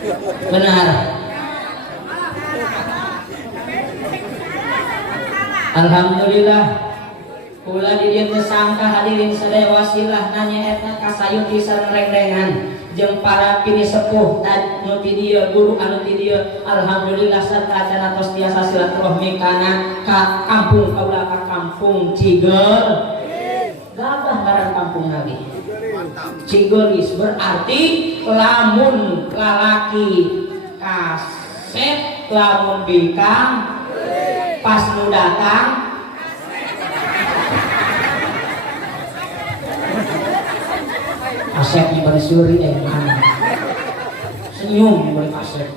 Benar. Alhamdulillah. Kula di dieu teu sangka hadirin sadaya wasilah nanya eta kasayuti sareng rengrengan jeung para pini sepuh nu ti dieu guru anu ti dieu. Alhamdulillah sarta tos tiasa silaturahmi kana ka kampung kaula ka kampung Ciger. Gabah ngaran kampung lagi. Cigelis berarti lamun lalaki kaset lamun bikang pas nu datang kasetnya bari suri mana senyum bari kaset.